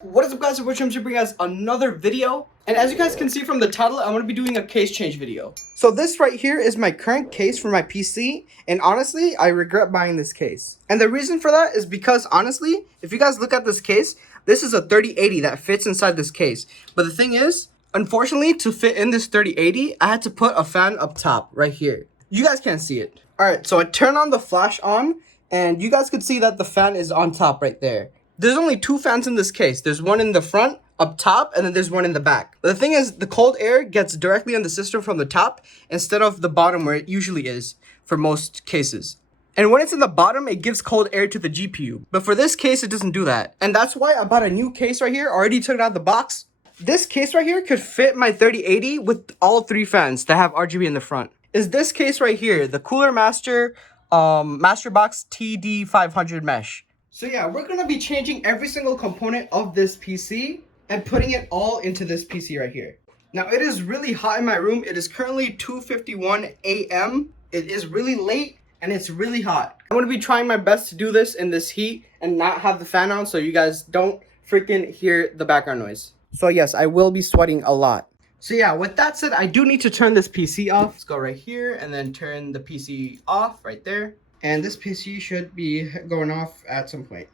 What is up, guys? I'm to bring us another video, and as you guys can see from the title, I'm going to be doing a case change video. So this right here is my current case for my PC, and honestly, I regret buying this case. And the reason for that is because honestly, if you guys look at this case, this is a 3080 that fits inside this case. But the thing is, unfortunately, to fit in this 3080, I had to put a fan up top right here. You guys can't see it. Alright, so I turn on the flash on, and you guys could see that the fan is on top right there. There's only two fans in this case. There's one in the front, up top, and then there's one in the back. But the thing is, the cold air gets directly on the system from the top instead of the bottom where it usually is for most cases. And when it's in the bottom, it gives cold air to the GPU. But for this case, it doesn't do that. And that's why I bought a new case right here. Already took it out of the box. This case right here could fit my 3080 with all three fans that have RGB in the front. Is this case right here, the Cooler Master MasterBox TD500 mesh. So yeah, we're going to be changing every single component of this PC and putting it all into this PC right here. Now it is really hot in my room. It is currently 2:51 a.m. It is really late and it's really hot. I'm going to be trying my best to do this in this heat and not have the fan on so you guys don't freaking hear the background noise. So yes, I will be sweating a lot. So yeah, with that said, I do need to turn this PC off. Let's go right here and then turn the PC off right there. And this PC should be going off at some point.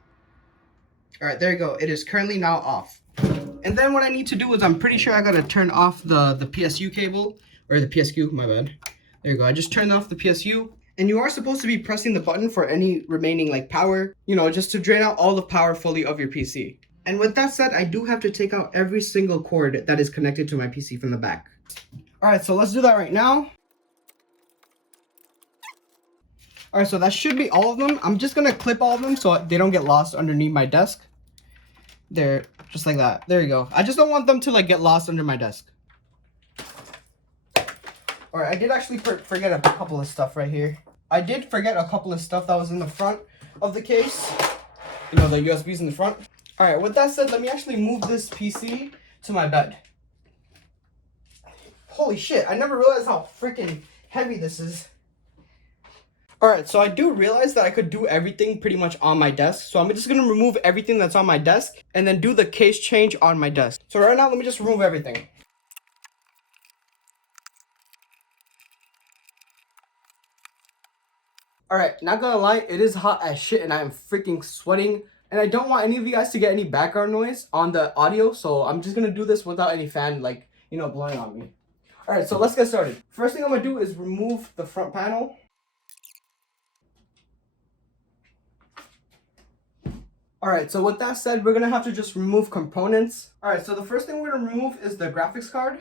All right, there you go. It is currently now off. And then what I need to do is I'm pretty sure I got to turn off the PSU cable, or the PSQ, my bad. There you go. I just turned off the PSU. And you are supposed to be pressing the button for any remaining like power, you know, just to drain out all the power fully of your PC. And with that said, I do have to take out every single cord that is connected to my PC from the back. All right, so let's do that right now. All right, so that should be all of them. I'm just gonna clip all of them so they don't get lost underneath my desk. There, just like that. There you go. I just don't want them to like get lost under my desk. All right, I did actually forget a couple of stuff right here. I did forget a couple of stuff that was in the front of the case. You know, the USBs in the front. All right, with that said, let me actually move this PC to my bed. Holy shit, I never realized how freaking heavy this is. Alright, so I do realize that I could do everything pretty much on my desk. So I'm just going to remove everything that's on my desk and then do the case change on my desk. So right now, let me just remove everything. Alright, not gonna lie, it is hot as shit and I am freaking sweating. And I don't want any of you guys to get any background noise on the audio. So I'm just going to do this without any fan, like, you know, blowing on me. Alright, so let's get started. First thing I'm going to do is remove the front panel. Alright, so with that said, we're going to have to just remove components. Alright, so the first thing we're going to remove is the graphics card.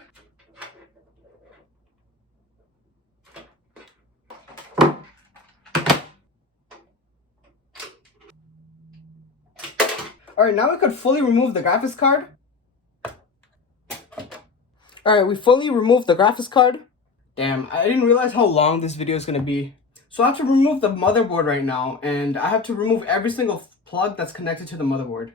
Alright, now we could fully remove the graphics card. Alright, we fully removed the graphics card. Damn, I didn't realize how long this video is going to be. So I have to remove the motherboard right now, and I have to remove every single plug that's connected to the motherboard.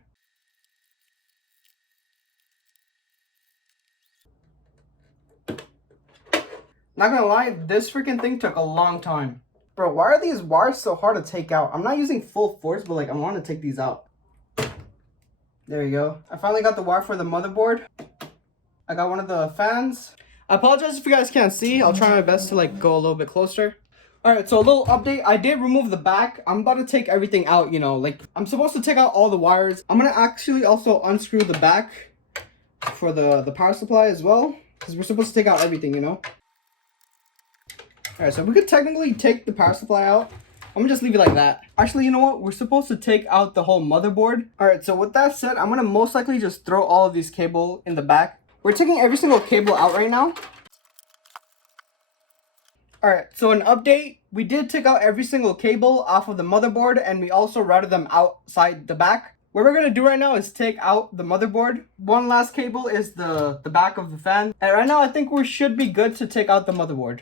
Not gonna lie, this freaking thing took a long time. Bro, why are these wires so hard to take out? I'm not using full force, but like I want to take these out. There you go. I finally got the wire for the motherboard. I got one of the fans. I apologize if you guys can't see. I'll try my best to like go a little bit closer. Alright, so a little update. I did remove the back. I'm about to take everything out, you know, like I'm supposed to take out all the wires. I'm going to actually also unscrew the back for the power supply as well, because we're supposed to take out everything, you know. Alright, so we could technically take the power supply out. I'm going to just leave it like that. Actually, you know what? We're supposed to take out the whole motherboard. Alright, so with that said, I'm going to most likely just throw all of these cable in the back. We're taking every single cable out right now. Alright, so an update, we did take out every single cable off of the motherboard and we also routed them outside the back. What we're going to do right now is take out the motherboard. One last cable is the back of the fan. And right now I think we should be good to take out the motherboard.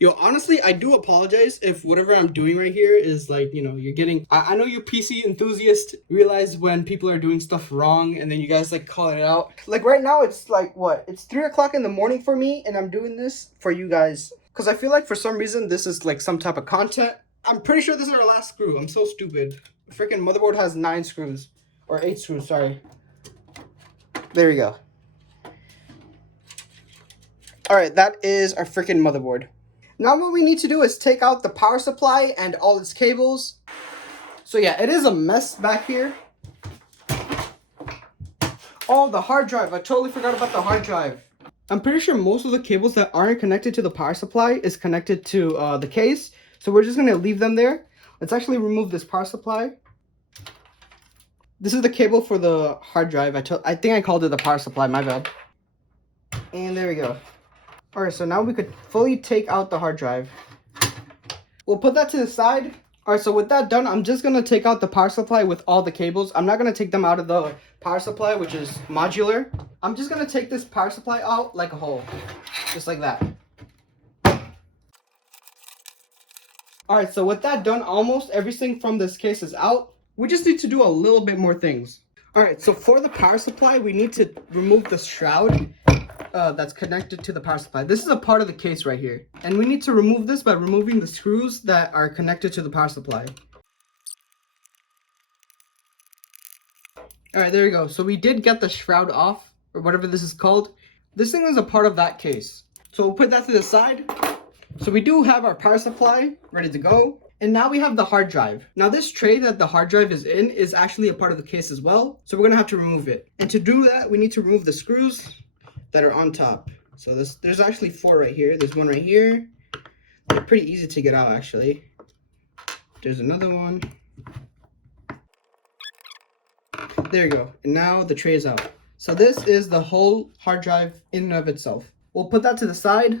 Yo, honestly, I do apologize if whatever I'm doing right here is like, you know, you're getting... I know you PC enthusiasts realize when people are doing stuff wrong and then you guys like call it out. Like right now, it's like, what? It's 3 o'clock in the morning for me and I'm doing this for you guys. Because I feel like for some reason this is like some type of content I'm pretty sure this is our last screw. I'm so stupid. The freaking motherboard has 9 screws. Or 8 screws, sorry. There we go. Alright, that is our freaking motherboard. Now what we need to do is take out the power supply and all its cables. So yeah, it is a mess back here. Oh, the hard drive. I totally forgot about the hard drive. I'm pretty sure most of the cables that aren't connected to the power supply is connected to the case. So we're just going to leave them there. Let's actually remove this power supply. This is the cable for the hard drive. I think I called it the power supply, my bad. And there we go. Alright, so now we could fully take out the hard drive. We'll put that to the side. Alright, so with that done, I'm just going to take out the power supply with all the cables. I'm not going to take them out of the power supply, which is modular. I'm just going to take this power supply out like a whole. Just like that. Alright, so with that done, almost everything from this case is out. We just need to do a little bit more things. Alright, so for the power supply, we need to remove the shroud that's connected to the power supply. This is a part of the case right here. And we need to remove this by removing the screws that are connected to the power supply. Alright, there you go. So we did get the shroud off, or whatever this is called. This thing is a part of that case. So we'll put that to the side. So we do have our power supply ready to go. And now we have the hard drive. Now this tray that the hard drive is in is actually a part of the case as well. So we're going to have to remove it. And to do that, we need to remove the screws that are on top. So there's actually 4 right here. There's one right here. They're pretty easy to get out actually. There's another one. There you go. And now the tray is out. So this is the whole hard drive in and of itself. We'll put that to the side.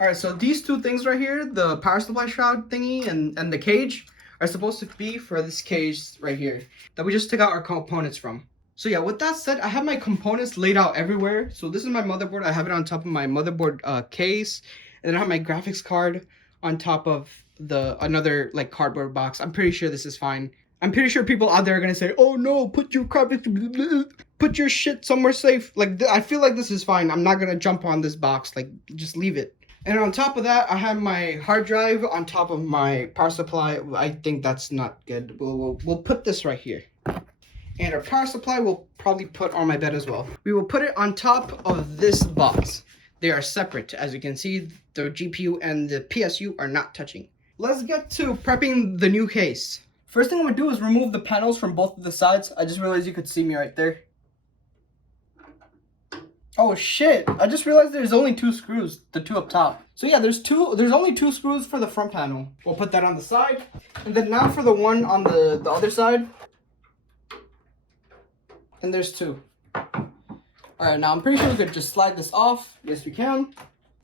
Alright, so these 2 things right here, the power supply shroud thingy and the cage, are supposed to be for this cage right here that we just took out our components from. So yeah, with that said, I have my components laid out everywhere. So this is my motherboard. I have it on top of my motherboard case. And then I have my graphics card on top of another like cardboard box. I'm pretty sure this is fine. I'm pretty sure people out there are going to say, oh no, put your shit somewhere safe. Like, I feel like this is fine. I'm not going to jump on this box. Like, just leave it. And on top of that, I have my hard drive on top of my power supply. I think that's not good. We'll put this right here. And our power supply we'll probably put on my bed as well. We will put it on top of this box. They are separate. As you can see, the GPU and the PSU are not touching. Let's get to prepping the new case. First thing I'm going to do is remove the panels from both of the sides. I just realized you could see me right there. Oh shit, I just realized there's only 2 screws, the 2 up top. So yeah, there's only 2 screws for the front panel. We'll put that on the side. And then now for the one on the other side. And there's 2. Alright, now I'm pretty sure we could just slide this off. Yes, we can.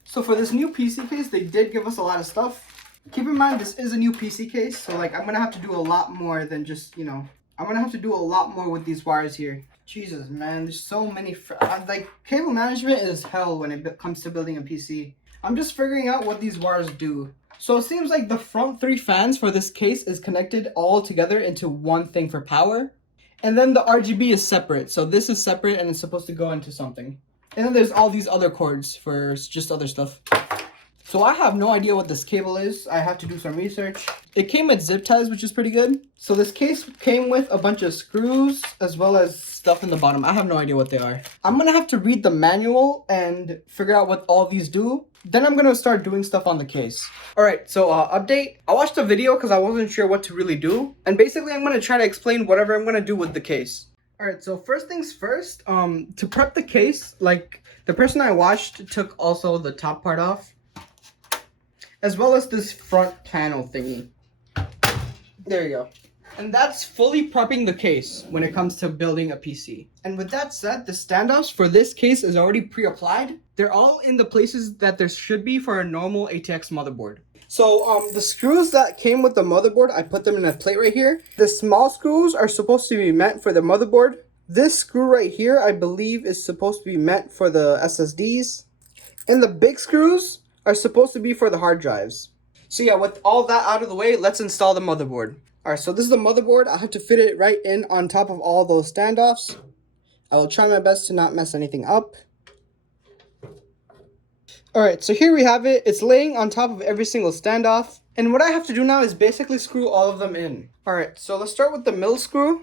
So for this new PC case, they did give us a lot of stuff. Keep in mind, this is a new PC case, so like I'm going to have to do a lot more than just, I'm going to have to do a lot more with these wires here. Jesus, man, there's so many, like, cable management is hell when it comes to building a PC. I'm just figuring out what these wires do. So it seems like the front 3 fans for this case is connected all together into one thing for power. And then the RGB is separate. So this is separate and it's supposed to go into something. And then there's all these other cords for just other stuff. So I have no idea what this cable is. I have to do some research. It came with zip ties, which is pretty good. So this case came with a bunch of screws as well as stuff in the bottom. I have no idea what they are. I'm going to have to read the manual and figure out what all these do. Then I'm going to start doing stuff on the case. Alright, so update. I watched a video because I wasn't sure what to really do. And basically I'm going to try to explain whatever I'm going to do with the case. Alright, so first things first, to prep the case, like the person I watched took also the top part off. As well as this front panel thingy. There you go. And that's fully prepping the case when it comes to building a PC. And with that said, the standoffs for this case is already pre-applied. They're all in the places that there should be for a normal ATX motherboard. So the screws that came with the motherboard, I put them in a plate right here. The small screws are supposed to be meant for the motherboard. This screw right here, I believe, is supposed to be meant for the SSDs. And the big screws are supposed to be for the hard drives. So yeah, with all that out of the way, let's install the motherboard. Alright, so this is the motherboard. I have to fit it right in on top of all those standoffs. I will try my best to not mess anything up. Alright, so here we have it. It's laying on top of every single standoff. And what I have to do now is basically screw all of them in. Alright, so let's start with the middle screw.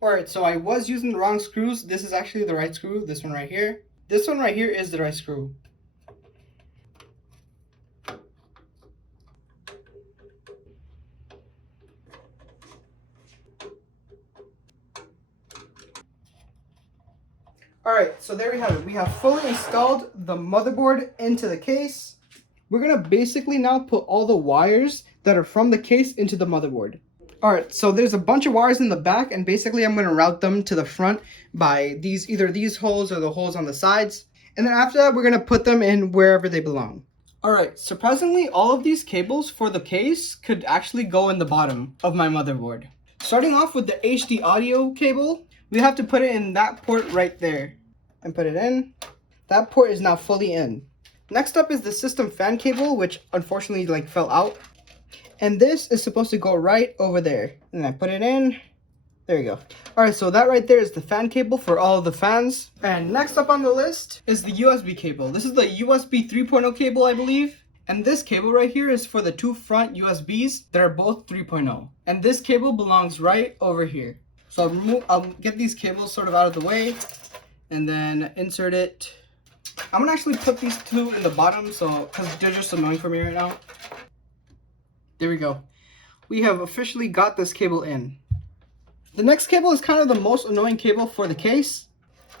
Alright, so I was using the wrong screws. This is actually the right screw, this one right here. This one right here is the right screw. Alright, so there we have it. We have fully installed the motherboard into the case. We're going to basically now put all the wires that are from the case into the motherboard. Alright, so there's a bunch of wires in the back, and basically I'm going to route them to the front by either these holes or the holes on the sides. And then after that, we're going to put them in wherever they belong. Alright, surprisingly, all of these cables for the case could actually go in the bottom of my motherboard. Starting off with the HD audio cable, we have to put it in that port right there. And put it in. That port is now fully in. Next up is the system fan cable, which unfortunately fell out. And this is supposed to go right over there. And I put it in. There you go. Alright, so that right there is the fan cable for all of the fans. And next up on the list is the USB cable. This is the USB 3.0 cable, I believe. And this cable right here is for the two front USBs that are both 3.0. And this cable belongs right over here. So I'll get these cables sort of out of the way and then insert it. I'm gonna actually put these two in the bottom because they're just annoying for me right now. There we go. We have officially got this cable in. The next cable is kind of the most annoying cable for the case,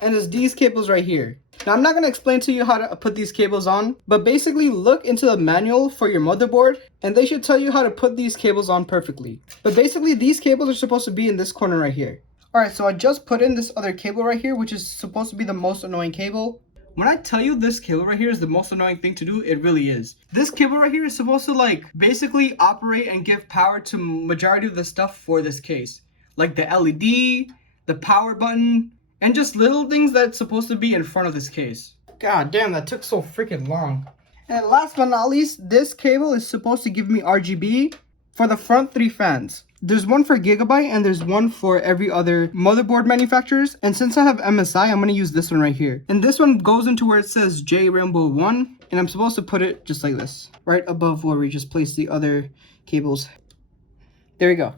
and it's these cables right here. Now I'm not going to explain to you how to put these cables on, but basically look into the manual for your motherboard and they should tell you how to put these cables on perfectly. But basically these cables are supposed to be in this corner right here. Alright, so I just put in this other cable right here, which is supposed to be the most annoying cable. When I tell you this cable right here is the most annoying thing to do, it really is. This cable right here is supposed to basically operate and give power to majority of the stuff for this case. Like the LED, the power button, and just little things that's supposed to be in front of this case. God damn, that took so freaking long. And last but not least, this cable is supposed to give me RGB for the front three fans. There's one for Gigabyte and there's one for every other motherboard manufacturers. And since I have MSI, I'm going to use this one right here. And this one goes into where it says J Rainbow 1. And I'm supposed to put it just like this, right above where we just placed the other cables. There we go.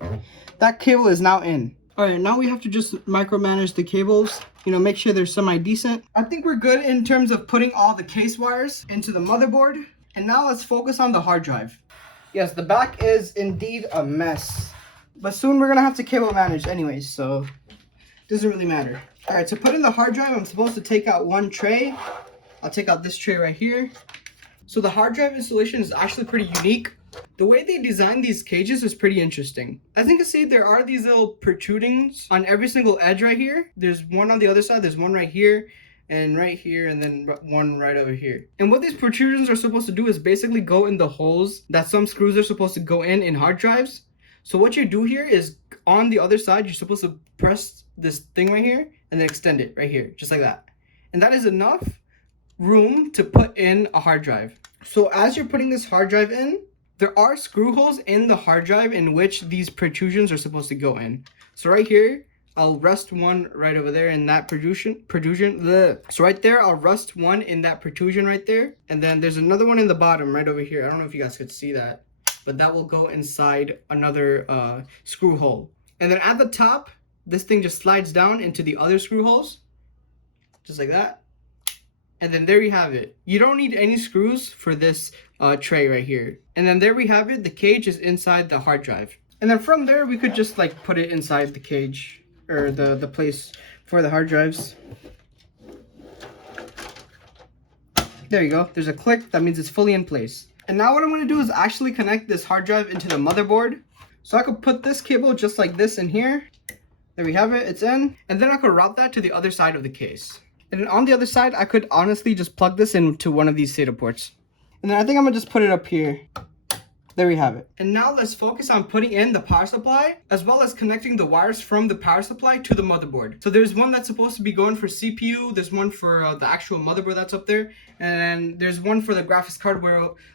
That cable is now in. Alright, now we have to just micromanage the cables, make sure they're semi-decent. I think we're good in terms of putting all the case wires into the motherboard. And now let's focus on the hard drive. Yes, the back is indeed a mess. But soon we're going to have to cable manage anyways, so it doesn't really matter. Alright, to put in the hard drive, I'm supposed to take out one tray. I'll take out this tray right here. So the hard drive installation is actually pretty unique. The way they designed these cages is pretty interesting. As you can see, there are these little protrudings on every single edge right here. There's one on the other side, there's one right here, and then one right over here. And what these protrusions are supposed to do is basically go in the holes that some screws are supposed to go in hard drives. So what you do here is on the other side, you're supposed to press this thing right here and then extend it right here, just like that. And that is enough room to put in a hard drive. So as you're putting this hard drive in, there are screw holes in the hard drive in which these protrusions are supposed to go in. So right here, I'll rest one right over there in that protrusion. So right there, I'll rest one in that protrusion right there. And then there's another one in the bottom right over here. I don't know if you guys could see that, but that will go inside another screw hole. And then at the top, this thing just slides down into the other screw holes, just like that. And then there you have it. You don't need any screws for this tray right here. And then there we have it. The cage is inside the hard drive. And then from there, we could just put it inside the cage or the place for the hard drives. There you go. There's a click. That means it's fully in place. And now what I'm going to do is actually connect this hard drive into the motherboard. So I could put this cable just like this in here. There we have it. It's in. And then I could route that to the other side of the case. And then on the other side, I could honestly just plug this into one of these SATA ports. And then I think I'm going to just put it up here. There we have it. And now let's focus on putting in the power supply, as well as connecting the wires from the power supply to the motherboard. So there's one that's supposed to be going for CPU, there's one for the actual motherboard that's up there, and then there's one for the graphics card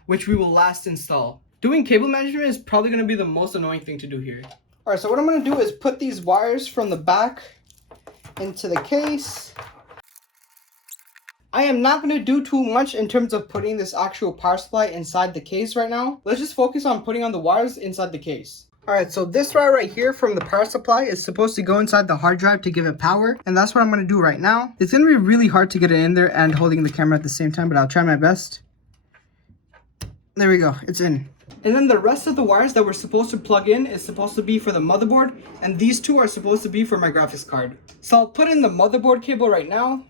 which we will last install. Doing cable management is probably going to be the most annoying thing to do here. Alright, so what I'm going to do is put these wires from the back into the case. I am not going to do too much in terms of putting this actual power supply inside the case right now. Let's just focus on putting on the wires inside the case. Alright, so this wire right here from the power supply is supposed to go inside the hard drive to give it power. And that's what I'm going to do right now. It's going to be really hard to get it in there and holding the camera at the same time, but I'll try my best. There we go, it's in. And then the rest of the wires that we're supposed to plug in is supposed to be for the motherboard. And these two are supposed to be for my graphics card. So I'll put in the motherboard cable right now.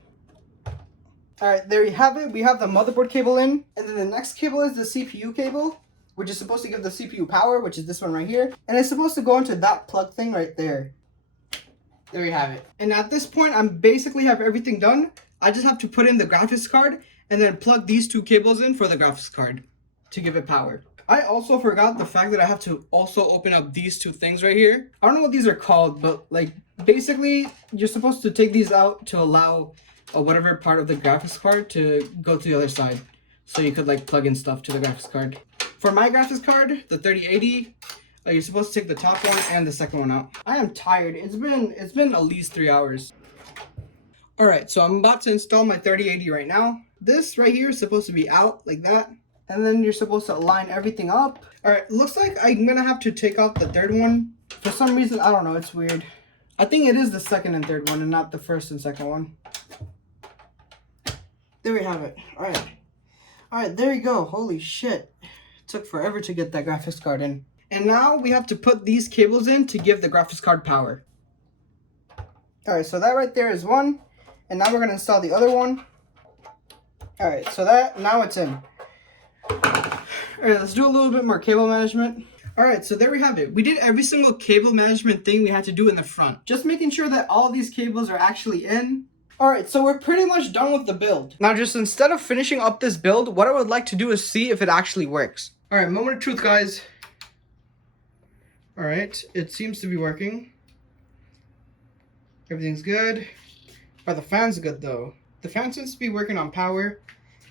Alright, there you have it. We have the motherboard cable in. And then the next cable is the CPU cable, which is supposed to give the CPU power, which is this one right here. And it's supposed to go into that plug thing right there. There you have it. And at this point, I'm basically have everything done. I just have to put in the graphics card and then plug these two cables in for the graphics card to give it power. I also forgot the fact that I have to also open up these two things right here. I don't know what these are called, but like basically you're supposed to take these out to allow whatever part of the graphics card to go to the other side. So you could like plug in stuff to the graphics card. For my graphics card, the 3080, you're supposed to take the top one and the second one out. I am tired. It's been at least 3 hours. Alright, so I'm about to install my 3080 right now. This right here is supposed to be out like that. And then you're supposed to line everything up. Alright, looks like I'm gonna have to take out the third one. For some reason, I don't know, it's weird. I think it is the second and third one and not the first and second one. There we have it. Alright. Alright, there you go. Holy shit. It took forever to get that graphics card in. And now we have to put these cables in to give the graphics card power. Alright, so that right there is one. And now we're gonna install the other one. Alright, so that, now it's in. Alright, let's do a little bit more cable management. Alright, so there we have it. We did every single cable management thing we had to do in the front. Just making sure that all these cables are actually in. Alright, so we're pretty much done with the build. Now just instead of finishing up this build, what I would like to do is see if it actually works. Alright, moment of truth, guys. Alright, it seems to be working. Everything's good. Are the fans good though? The fan seems to be working on power.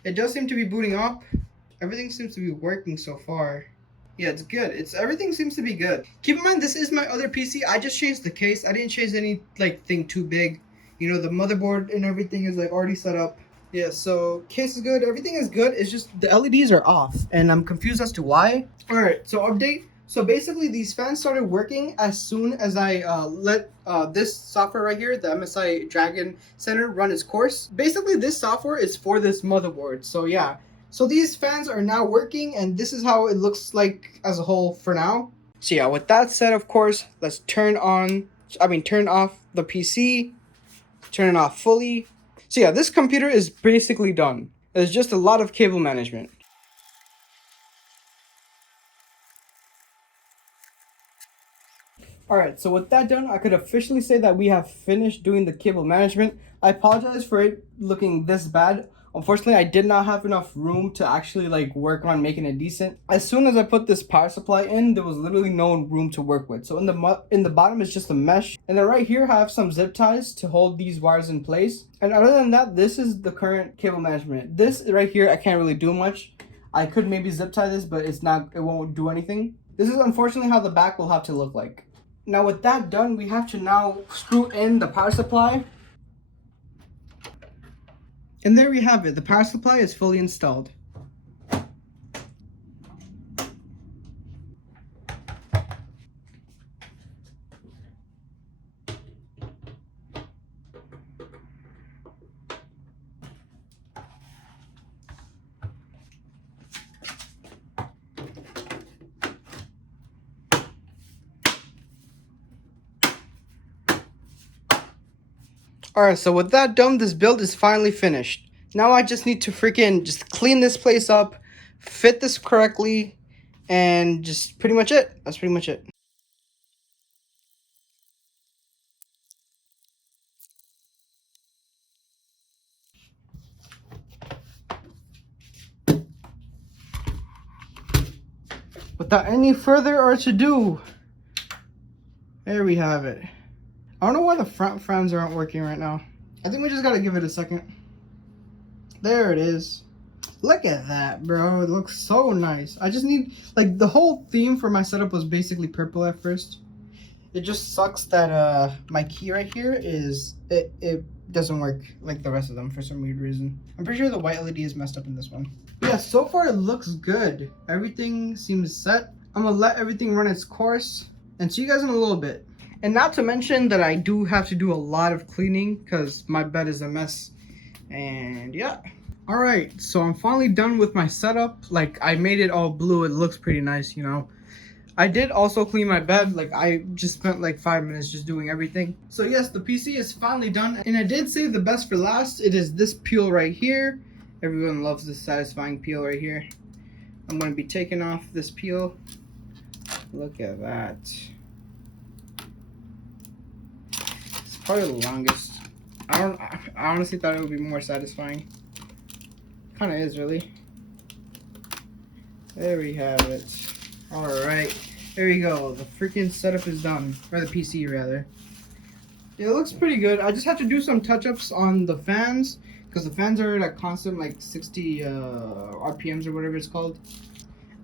It does seem to be booting up. Everything seems to be working so far. Yeah, it's good. Everything seems to be good. Keep in mind, this is my other PC. I just changed the case. I didn't change any thing too big. You know, the motherboard and everything is like already set up. Yeah, so case is good. Everything is good. It's just the LEDs are off and I'm confused as to why. Alright, so update. So basically these fans started working as soon as I let this software right here, the MSI Dragon Center, run its course. Basically this software is for this motherboard. So yeah. So these fans are now working and this is how it looks like as a whole for now. So yeah, with that said, of course, let's turn off the PC, turn it off fully. So yeah, this computer is basically done. There's just a lot of cable management. Alright, so with that done, I could officially say that we have finished doing the cable management. I apologize for it looking this bad. Unfortunately, I did not have enough room to actually work on making it decent. As soon as I put this power supply in, there was literally no room to work with. So in the bottom is just a mesh. And then right here, I have some zip ties to hold these wires in place. And other than that, this is the current cable management. This right here, I can't really do much. I could maybe zip tie this, but it won't do anything. This is unfortunately how the back will have to look like. Now with that done, we have to now screw in the power supply. And there we have it. The power supply is fully installed. Alright, so with that done, this build is finally finished. Now I just need to just clean this place up, fit this correctly, and just pretty much it. That's pretty much it. Without any further ado, there we have it. I don't know why the front fans aren't working right now. I think we just gotta give it a second. There it is. Look at that, bro. It looks so nice. I just need, the whole theme for my setup was basically purple at first. It just sucks that my key right here is, it It doesn't work like the rest of them for some weird reason. I'm pretty sure the white LED is messed up in this one. Yeah, so far it looks good. Everything seems set. I'm gonna let everything run its course and see you guys in a little bit. And not to mention that I do have to do a lot of cleaning because my bed is a mess. And yeah. Alright, so I'm finally done with my setup. Like, I made it all blue. It looks pretty nice, you know. I did also clean my bed. Like, I just spent like 5 minutes just doing everything. So yes, the PC is finally done. And I did save the best for last. It is this peel right here. Everyone loves this satisfying peel right here. I'm going to be taking off this peel. Look at that. It's probably the longest. I honestly thought it would be more satisfying. Kind of is, really. There we have it. Alright, there you go. The freaking setup is done. Or the PC, rather. Yeah, it looks pretty good. I just have to do some touch-ups on the fans, because the fans are like constant, like 60 RPMs or whatever it's called.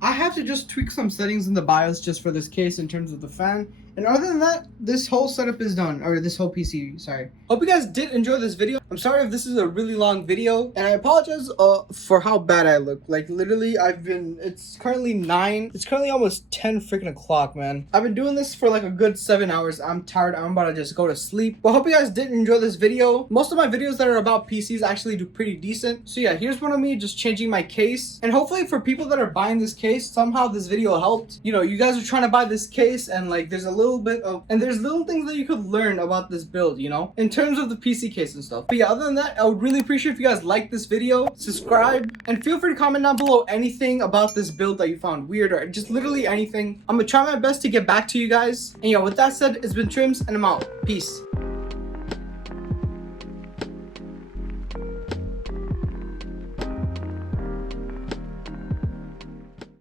I have to just tweak some settings in the BIOS just for this case in terms of the fan. And other than that, this whole setup is done. Or this whole PC, sorry. Hope you guys did enjoy this video. I'm sorry if this is a really long video. And I apologize for how bad I look. Like, literally, it's currently 9. It's currently almost 10 freaking o'clock, man. I've been doing this for like a good 7 hours. I'm tired. I'm about to just go to sleep. But hope you guys did enjoy this video. Most of my videos that are about PCs actually do pretty decent. So yeah, here's one of me just changing my case. And hopefully for people that are buying this case, somehow this video helped. You know, you guys are trying to buy this case and like there's a little bit of, and there's little things that you could learn about this build, you know, in terms of the PC case and stuff. But yeah, other than that, I would really appreciate if you guys like this video, subscribe, and feel free to comment down below anything about this build that you found weird or just literally anything. I'm gonna try my best to get back to you guys. And yeah, with that said, it's been Trims and I'm out. Peace.